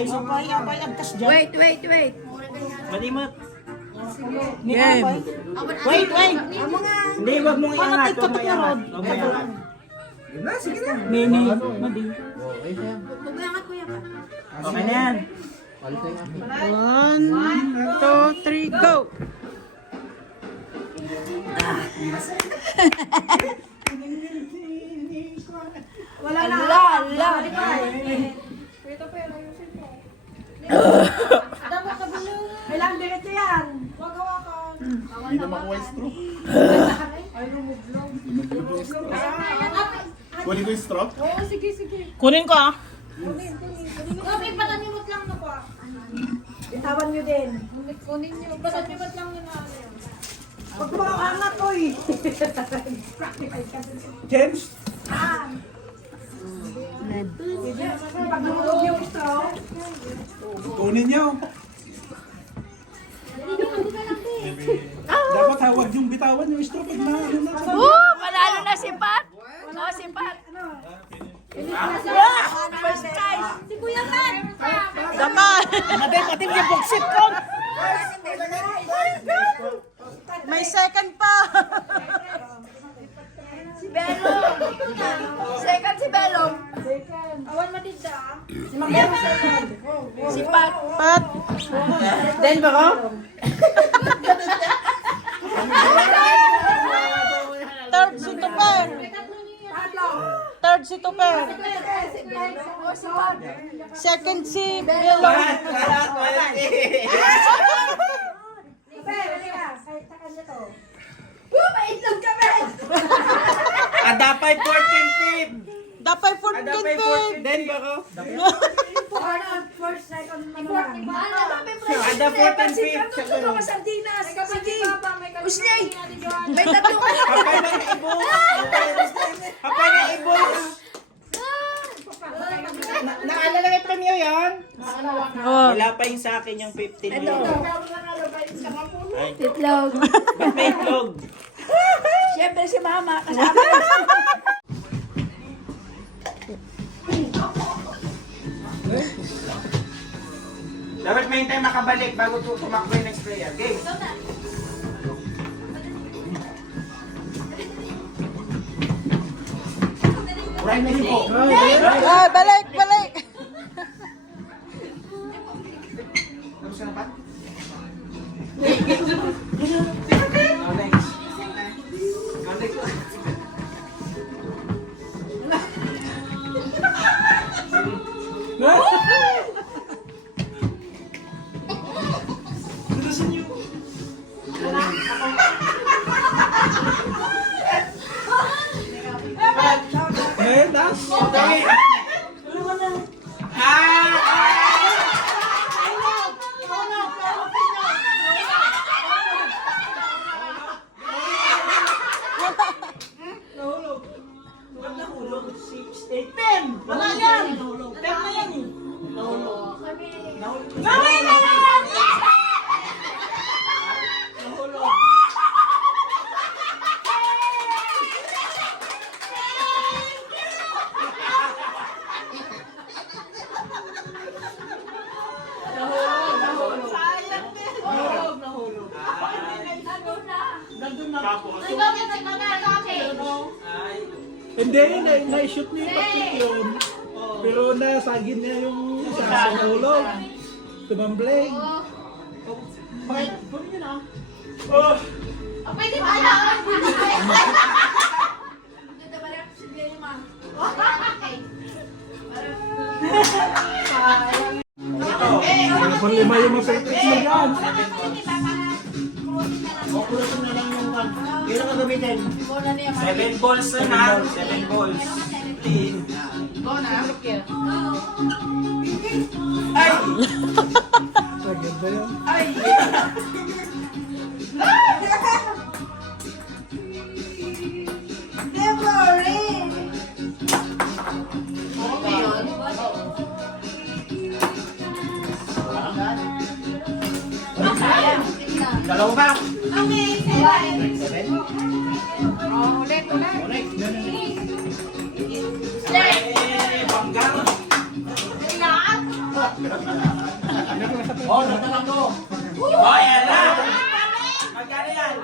Ay, apay, agtas dyan. Wait. Malimot. Game. Wait. Hindi, wag mong iangat. Wag mong iangat. Sige na. Mini, madi. Okay na yan. 1, 2, 3, go! Wala na. Ala. Kailangan diretso yan. Hindi na makuha yung straw. Kunin ko yung straw? Kunin ko ah. Okay, patanimot lang na po. Itawan nyo din. Kunin niyo. Patanimot lang na ano yun. Huwag mo angat, oy. James. Pag lumulog yung straw. Kunin nyo. Dapat hawag yung bitawan yung straw pag na. Panalo na si Pat! Si Pat! First prize! Si Kuya Man! Dapat! Matin yung buksit ko. May second pa! Si Belong! Second si Belong! Awan matita. Si Pat! Pat! Den ba ko? Third si Tuper! Third si Tuper! Second si Belong! Adapay 14 feet. Dapat 14 Adapay pin! 14 feet. First, second, Ada 14 feet. sardinas. Sige. Uslay! May tatlo ka na! Hapay na ibon. Hapay na ibon. Naalala yung premyo yan? Oh. Wala pa yung sa akin yung 15 yun. Ay, Itlog. ba't may itlog? Siyempre si Mama kasama. Dapat may hintay makabalik bago tumakbo yung next player. Game. Right na po. Ah, balik! Tapos ka na pa? Next. Ngayon, tas? Wala yan. Ten na yan eh. Hindi, na-shoot niya yung basket yun. Pero nasagin niya yung isa sa hulog. Tumambling. Bakit? Kunin nyo na. Oh! Pwede ba yan? Kaya pang lima yung masakit mo yan. Kunin na lang yung one. Kailan ka gamitin? 7 balls na ha. 7 balls. Ay! Maganda yan. Ay! Dalawa ba? Eh, bangga. Oh, natalang ko. Oh, yan na! Magkano yan?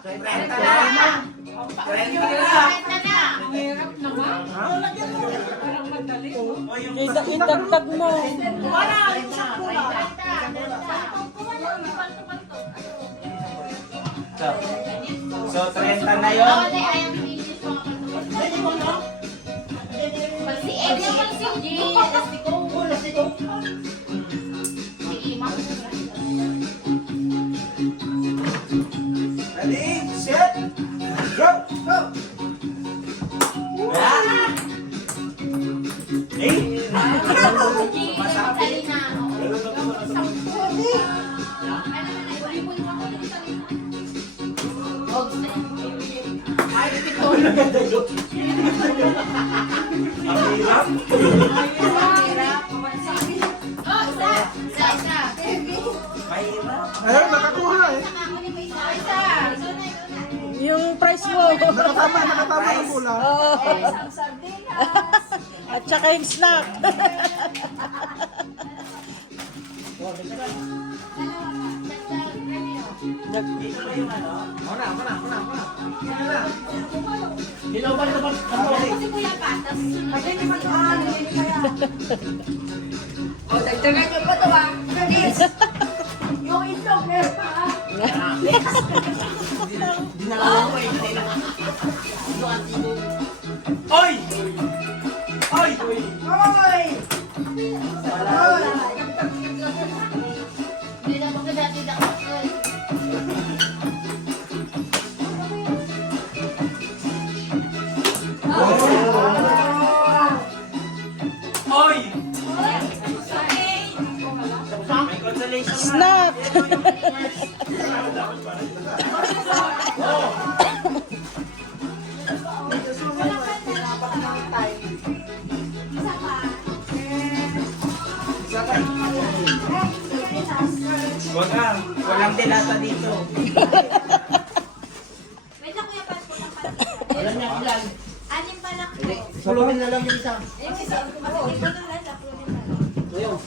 30 na! 30 na! Hirap naman. Parang madali. Oh, yung Idagdag mo. So, 30 na yun. Ready, set, go! Go! Ah! Ang hirap. Mahirap. Ayun, nakakuha eh. Yung price mo. Nakatama ang pula. Oo. At saka yung snack. Dito ba yung ano? Nilaban naman. O, dagdagan nyo pa ito ah. Please. Yung itlog, meron pa ah. Dinalawan ko eh. Oy! Oy! Hoy! Oy! May consolation na. Snack. Isa pa. Wag ka. Walang delata dito. Wait lang kuya, passport lang pala. Alam niya ilan. Anim pa lang. Puluhin na lang yung isa. Yung isa, hindi ko na lang sa pulunin na lang. Ayun.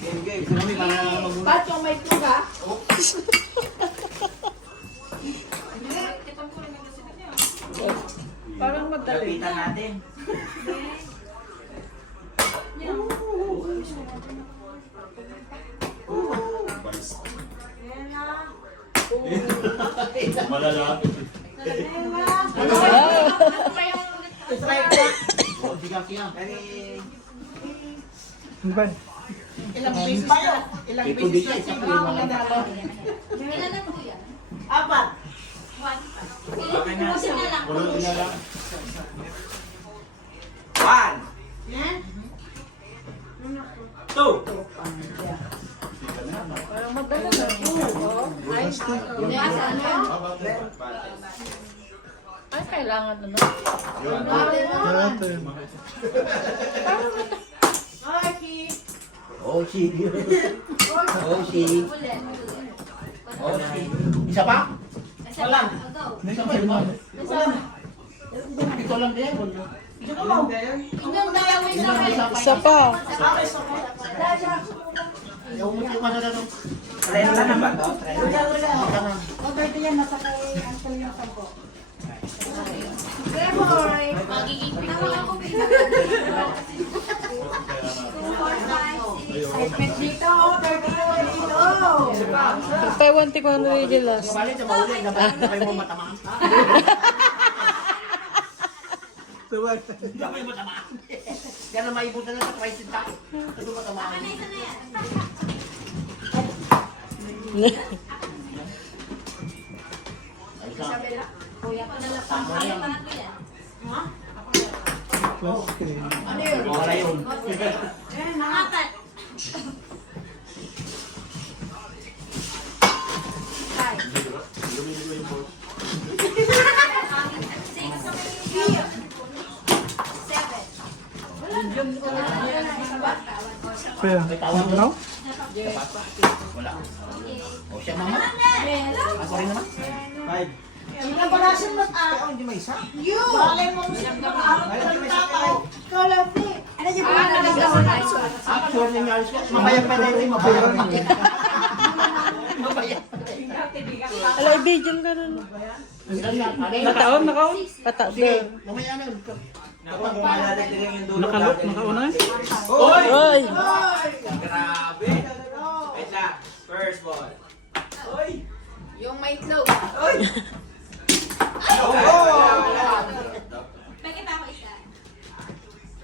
Game, game. Kami para magulat. Ba't yung may itlog ah? Parang madali. Lapitan natin. Strike na. Oh, bigang siya. Ano ba? Ilang beses na. Ilang beses na. Isa pa yung mga dalawa. Ilan na kuya? Apat. One pa. Okay na. Pusin na lang. One. Two. Ay, kailangan na. Dati. Oh, sige. Oh, sige. Ulit. Oh, sige. Isa pa? Wala. Go. Isa pa yun. Wala. Ito lang din. Isa pa lang. Hanggang dalawin na kayo. Isa pa. Yung muti ko na lang. 30 na ba to? Magiging pito lang ko. Dito, 30 dito. Pagpaiwanti ko na rin yung last. Kabalit sa mahuli. Nabay mo matamaan. Tuwag. Nabay mo matamaan. Kaya na maibutan na sa crisis tayo. Ito matamaan. Isa na yan. Ay, Kuya ko na lang. Pangalan pa natin yan. Okay. wala yun. Apat. Kaya, ano? Wala. O siya mama. Ako rin naman. 5. Pinabalasan mo ah. Hindi may isa. You! Balay mo sa pag-aaral ng tatay. Ikaw lang, Ano yung mga nagagawa na ito? Sure na nga. Mabayang pa rin. Mabayang pa rin. Ala, i-video ka rin. Ilan yan? Nakaon, nakaon. Pataon. Mamaya na. Naku, kung malalagdagan yung dulo Nakalok, natin. nakauna. Oy! Oy! Grabe! Wait lang. First ball. Oy! Yung may itlog. Oy! Pwede pa ako isa.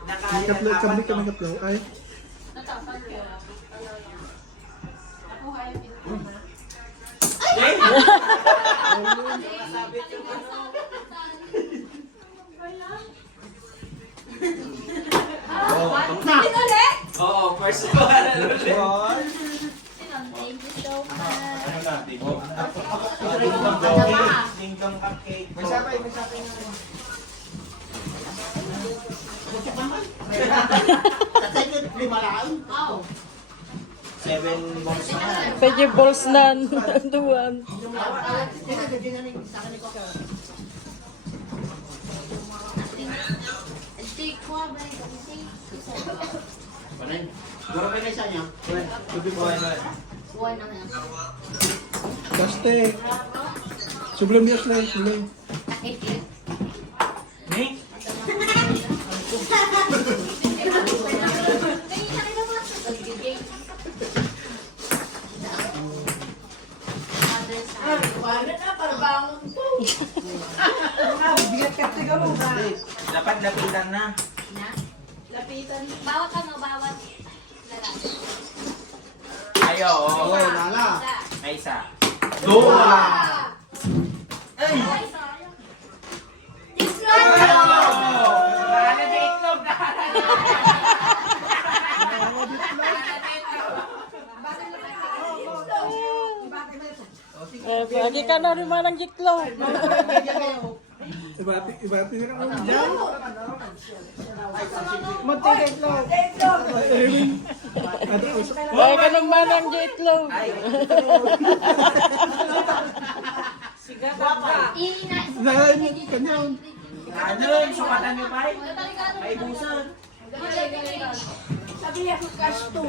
May katlo, kami katlo. Ay, Natapan ko. Ako kaya pinag Na! Oo, first ball. Thank you so much. Ano na? Dingdong cupcake. May sapay na. Tatay ko, lima lang. Wow. 7 balls na yan. Vegetables na. Duwan. Take one, but I don't think Panin. Guro ka na isa niya. one na lang. kaste. Sublim bias lang, sublim. Ni? Wala na, parbangon to. Bigat ka tiga mo ba? Dapat lapitan na. Na? Lapitan. Bawat ano, bawat lalaki. Ayo, oo. Oh, lala. May isa. Dua! Ay, sayang. Ano na itlog na? Lagi ka na rin manang gitlo. Ibati na lang. Lagi ka na manang gitlo. Nahin, kanyan. Ano yung sukatan niyo, Pai? Ay, busan. Sabi niya, cash to.